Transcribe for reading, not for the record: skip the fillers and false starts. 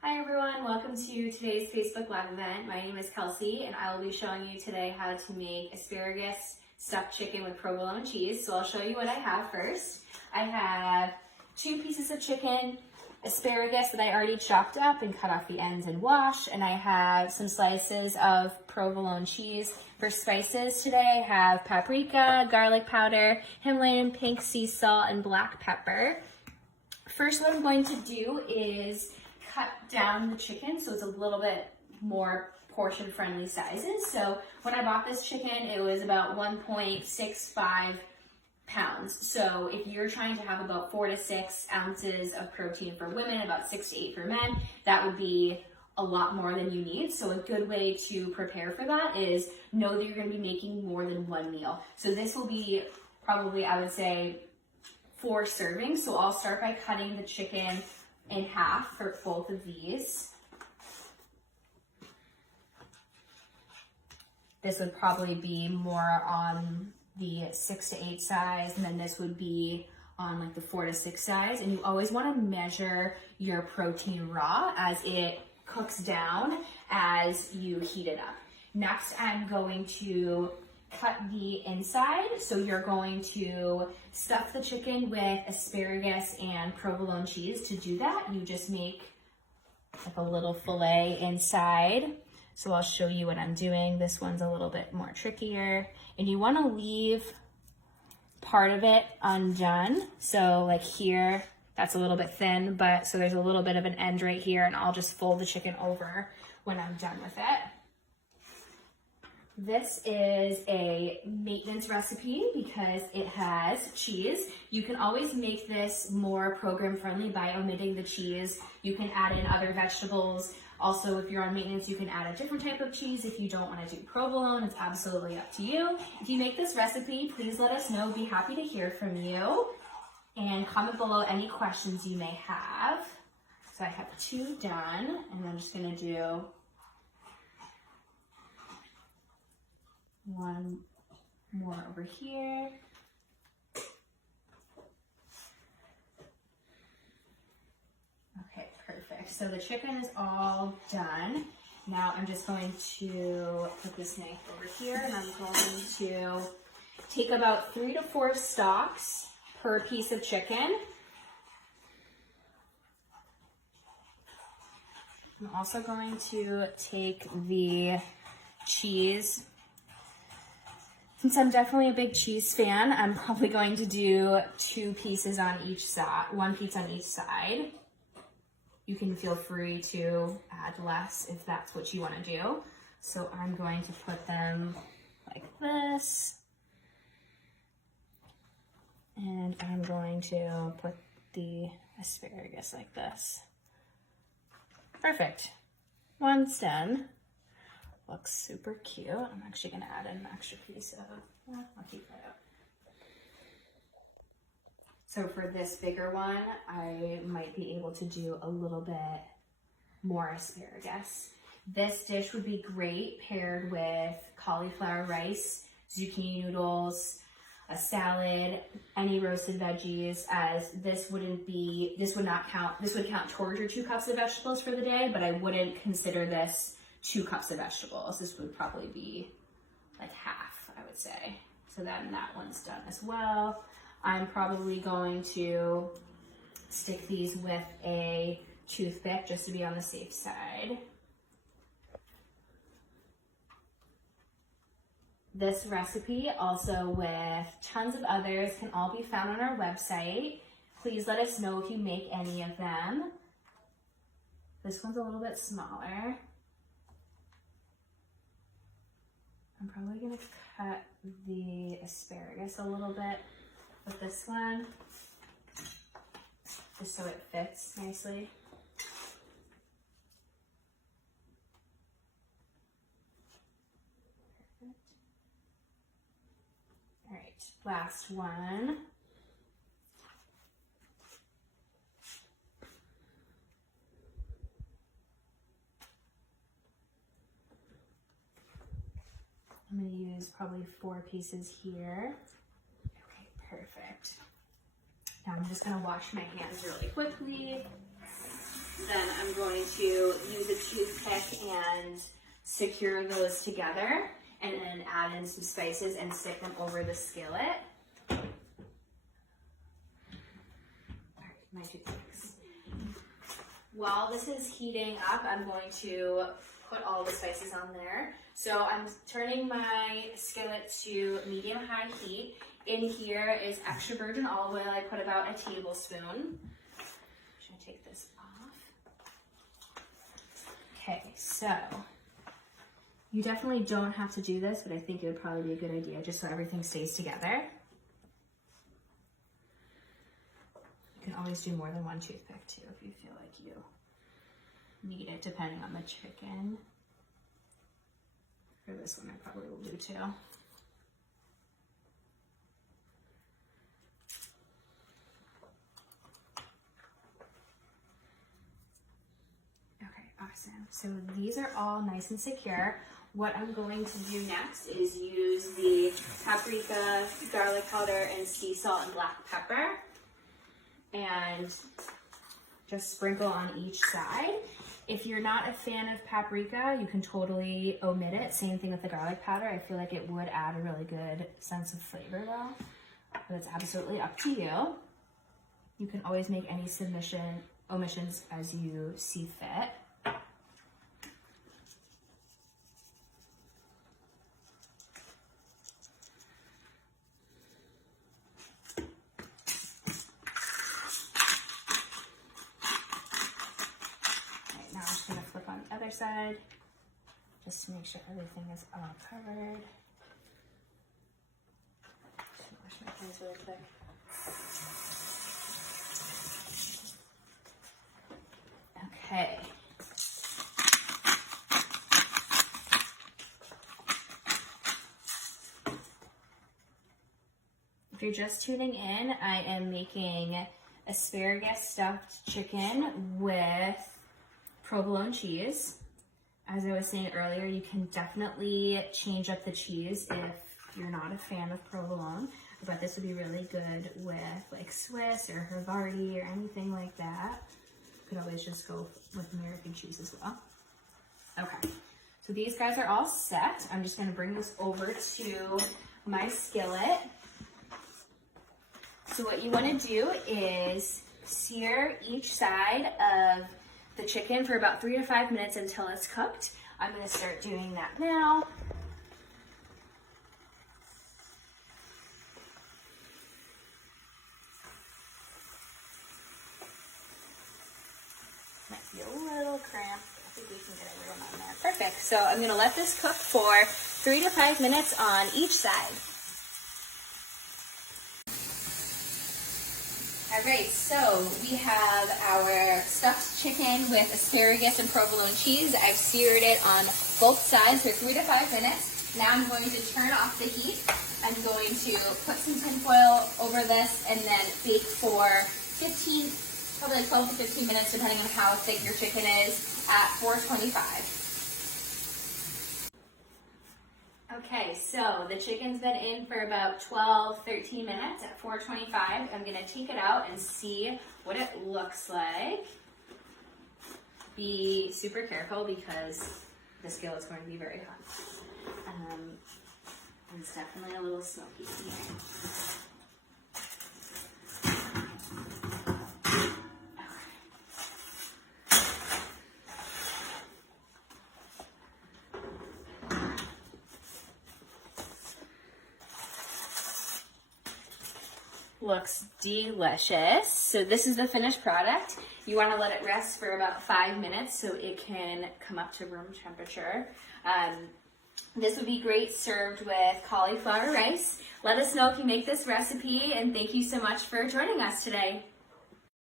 Hi everyone, welcome to today's Facebook Live event. My name is Kelsey and I will be showing you today how to make asparagus stuffed chicken with provolone cheese. So I'll show you what I have first. I have 2 pieces of chicken, asparagus that I already chopped up and cut off the ends and washed, and I have some slices of provolone cheese. For spices today, I have paprika, garlic powder, Himalayan pink sea salt, and black pepper. First, what I'm going to do is cut down the chicken so it's a little bit more portion friendly sizes. So when I bought this chicken, it was about 1.65 pounds. So if you're trying to have about 4 to 6 ounces of protein for women, about 6 to 8 for men, that would be a lot more than you need. So a good way to prepare for that is know that you're going to be making more than one meal. So this will be probably, I would say, 4 servings. So I'll start by cutting the chicken in half for both of these. This would probably be more on the 6 to 8 size, and then this would be on like the 4 to 6 size. And you always want to measure your protein raw as it cooks down as you heat it up. Next, I'm going to cut the inside. So you're going to stuff the chicken with asparagus and provolone cheese. To do that, you just make like a little fillet inside. So I'll show you what I'm doing. This one's a little bit more trickier, and you want to leave part of it undone. So like here, that's a little bit thin, but so there's a little bit of an end right here, and I'll just fold the chicken over when I'm done with it. This is a maintenance recipe because it has cheese. You can always make this more program friendly by omitting the cheese. You can add in other vegetables. Also, if you're on maintenance, you can add a different type of cheese. If you don't want to do provolone, it's absolutely up to you. If you make this recipe, please let us know. Be happy to hear from you. And comment below any questions you may have. So I have 2 done, and I'm just gonna do 1 more over here. Okay, perfect. So the chicken is all done. Now I'm just going to put this knife over here, and I'm going to take about 3 to 4 stalks per piece of chicken. I'm also going to take the cheese. Since I'm definitely a big cheese fan, I'm probably going to do 2 pieces on each side, 1 piece on each side. You can feel free to add less if that's what you want to do. So I'm going to put them like this. And I'm going to put the asparagus like this. Perfect. One's done. Looks super cute. I'm actually going to add an extra piece of, I'll keep that up. So for this bigger one, I might be able to do a little bit more asparagus. This dish would be great paired with cauliflower rice, zucchini noodles, a salad, any roasted veggies, as this would count towards your 2 cups of vegetables for the day, but I wouldn't consider this 2 cups of vegetables. This would probably be like half, I would say. So then that one's done as well. I'm probably going to stick these with a toothpick just to be on the safe side. This recipe, also with tons of others, can all be found on our website. Please let us know if you make any of them. This one's a little bit smaller. I'm probably gonna cut the asparagus a little bit with this one, just so it fits nicely. All right, last one. I'm going to use probably 4 pieces here. Okay, perfect. Now I'm just going to wash my hands really quickly. Then I'm going to use a toothpick and secure those together, and then add in some spices and stick them over the skillet. All right, my toothpicks. While this is heating up, I'm going to put all the spices on there. So I'm turning my skillet to medium-high heat. In here is extra virgin olive oil. I put about a tablespoon. I'm just gonna take this off. Okay, so you definitely don't have to do this, but I think it would probably be a good idea just so everything stays together. You can always do more than one toothpick too if you feel like you need it, depending on the chicken. For this one, I probably will do too. Okay, awesome. So these are all nice and secure. What I'm going to do next is use the paprika, garlic powder, and sea salt and black pepper, and just sprinkle on each side. If you're not a fan of paprika, you can totally omit it. Same thing with the garlic powder. I feel like it would add a really good sense of flavor though, but it's absolutely up to you. You can always make any omissions as you see fit. Other side, just to make sure everything is all covered. Just wash my hands really quick. Okay. If you're just tuning in, I am making asparagus stuffed chicken with provolone cheese. As I was saying earlier, you can definitely change up the cheese if you're not a fan of provolone, but this would be really good with like Swiss or Havarti or anything like that. You could always just go with American cheese as well. Okay, so these guys are all set. I'm just gonna bring this over to my skillet. So what you wanna do is sear each side of the chicken for about 3 to 5 minutes until it's cooked. I'm gonna start doing that now. Might be a little cramped. I think we can get everyone on there. Perfect. So I'm gonna let this cook for 3 to 5 minutes on each side. All right, so we have our stuffed chicken with asparagus and provolone cheese. I've seared it on both sides for 3 to 5 minutes. Now I'm going to turn off the heat. I'm going to put some tin foil over this and then bake for 15, probably like 12 to 15 minutes, depending on how thick your chicken is, at 425. Okay, so the chicken's been in for about 12, 13 minutes at 425. I'm gonna take it out and see what it looks like. Be super careful because the skillet's going to be very hot. It's definitely a little smoky. Looks delicious. So this is the finished product. You want to let it rest for about 5 minutes so it can come up to room temperature. This would be great served with cauliflower rice. Let us know if you make this recipe, and thank you so much for joining us today.